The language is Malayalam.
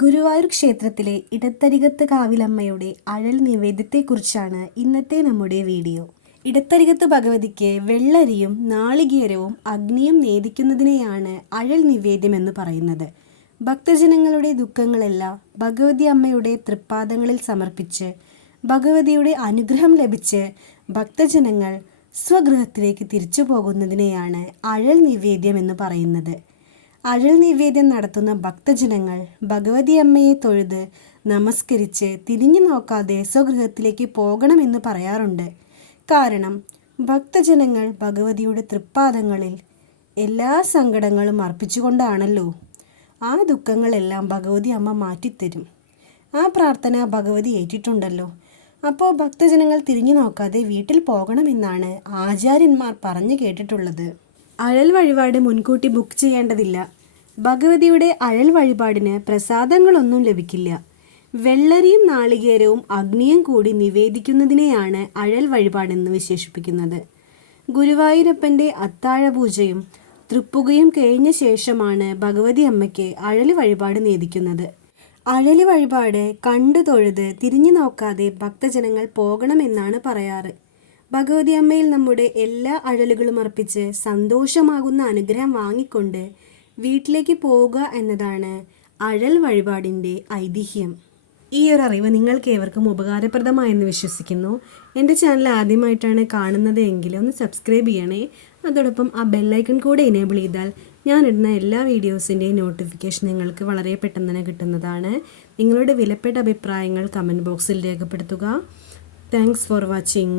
ഗുരുവായൂർ ക്ഷേത്രത്തിലെ ഇടത്തരികത്ത് കാവിലമ്മയുടെ അഴൽ നിവേദ്യത്തെക്കുറിച്ചാണ് ഇന്നത്തെ നമ്മുടെ വീഡിയോ. ഇടത്തരികത്ത് ഭഗവതിക്ക് വെള്ളരിയും നാളികേരവും അഗ്നിയും നേദിക്കുന്നതിനെയാണ് അഴൽ നിവേദ്യമെന്ന് പറയുന്നത്. ഭക്തജനങ്ങളുടെ ദുഃഖങ്ങളെല്ലാം ഭഗവതി അമ്മയുടെ തൃപ്പാദങ്ങളിൽ സമർപ്പിച്ച് ഭഗവതിയുടെ അനുഗ്രഹം ലഭിച്ച് ഭക്തജനങ്ങൾ സ്വഗൃഹത്തിലേക്ക് തിരിച്ചു പോകുന്നതിനെയാണ് അഴൽ നിവേദ്യം എന്ന് പറയുന്നത്. അഴൽ നിവേദ്യം നടത്തുന്ന ഭക്തജനങ്ങൾ ഭഗവതി അമ്മയെ തൊഴുത് നമസ്കരിച്ച് തിരിഞ്ഞു നോക്കാതെ സ്വഗൃഹത്തിലേക്ക് പോകണമെന്ന് പറയാറുണ്ട്. കാരണം ഭക്തജനങ്ങൾ ഭഗവതിയുടെ തൃപ്പാദങ്ങളിൽ എല്ലാ സങ്കടങ്ങളും അർപ്പിച്ചുകൊണ്ടാണല്ലോ ആ ദുഃഖങ്ങളെല്ലാം ഭഗവതി അമ്മ മാറ്റിത്തരും. ആ പ്രാർത്ഥന ഭഗവതി ഏറ്റിട്ടുണ്ടല്ലോ. അപ്പോൾ ഭക്തജനങ്ങൾ തിരിഞ്ഞു നോക്കാതെ വീട്ടിൽ പോകണമെന്നാണ് ആചാര്യന്മാർ പറഞ്ഞു കേട്ടിട്ടുള്ളത്. അഴൽ വഴിപാട് മുൻകൂട്ടി ബുക്ക് ചെയ്യേണ്ടതില്ല. ഭഗവതിയുടെ അഴൽ വഴിപാടിന് പ്രസാദങ്ങളൊന്നും ലഭിക്കില്ല. വെള്ളരിയും നാളികേരവും അഗ്നിയും കൂടി നിവേദിക്കുന്നതിനെയാണ് അഴൽ വഴിപാടെന്ന് വിശേഷിപ്പിക്കുന്നത്. ഗുരുവായൂരപ്പന്റെ അത്താഴപൂജയും തൃപ്പുകയും കഴിഞ്ഞ ശേഷമാണ് ഭഗവതി അമ്മയ്ക്ക് അഴലി വഴിപാട് നേദിക്കുന്നത്. അഴലി വഴിപാട് കണ്ടു തൊഴുത് തിരിഞ്ഞു നോക്കാതെ ഭക്തജനങ്ങൾ പോകണമെന്നാണ് പറയാറ്. ഭഗവതി അമ്മയിൽ നമ്മുടെ എല്ലാ അഴലുകളും അർപ്പിച്ച് സന്തോഷമാകുന്ന അനുഗ്രഹം വാങ്ങിക്കൊണ്ട് വീട്ടിലേക്ക് പോവുക എന്നതാണ് അഴൽ വഴിപാടിന്റെ ഐതിഹ്യം. ഈ ഒരു അറിവ് നിങ്ങൾക്ക് ഏവർക്കും ഉപകാരപ്രദമായെന്ന് വിശ്വസിക്കുന്നു. എന്റെ ചാനൽ ആദ്യമായിട്ടാണ് കാണുന്നത് എങ്കിൽ ഒന്ന് സബ്സ്ക്രൈബ് ചെയ്യണേ. അതോടൊപ്പം ആ ബെല്ലൈക്കൺ കൂടെ എനേബിൾ ചെയ്താൽ ഞാനിടുന്ന എല്ലാ വീഡിയോസിന്റെയും നോട്ടിഫിക്കേഷൻ നിങ്ങൾക്ക് വളരെ പെട്ടെന്ന് തന്നെ കിട്ടുന്നതാണ്. നിങ്ങളുടെ വിലപ്പെട്ട അഭിപ്രായങ്ങൾ കമന്റ് ബോക്സിൽ രേഖപ്പെടുത്തുക. Thanks for watching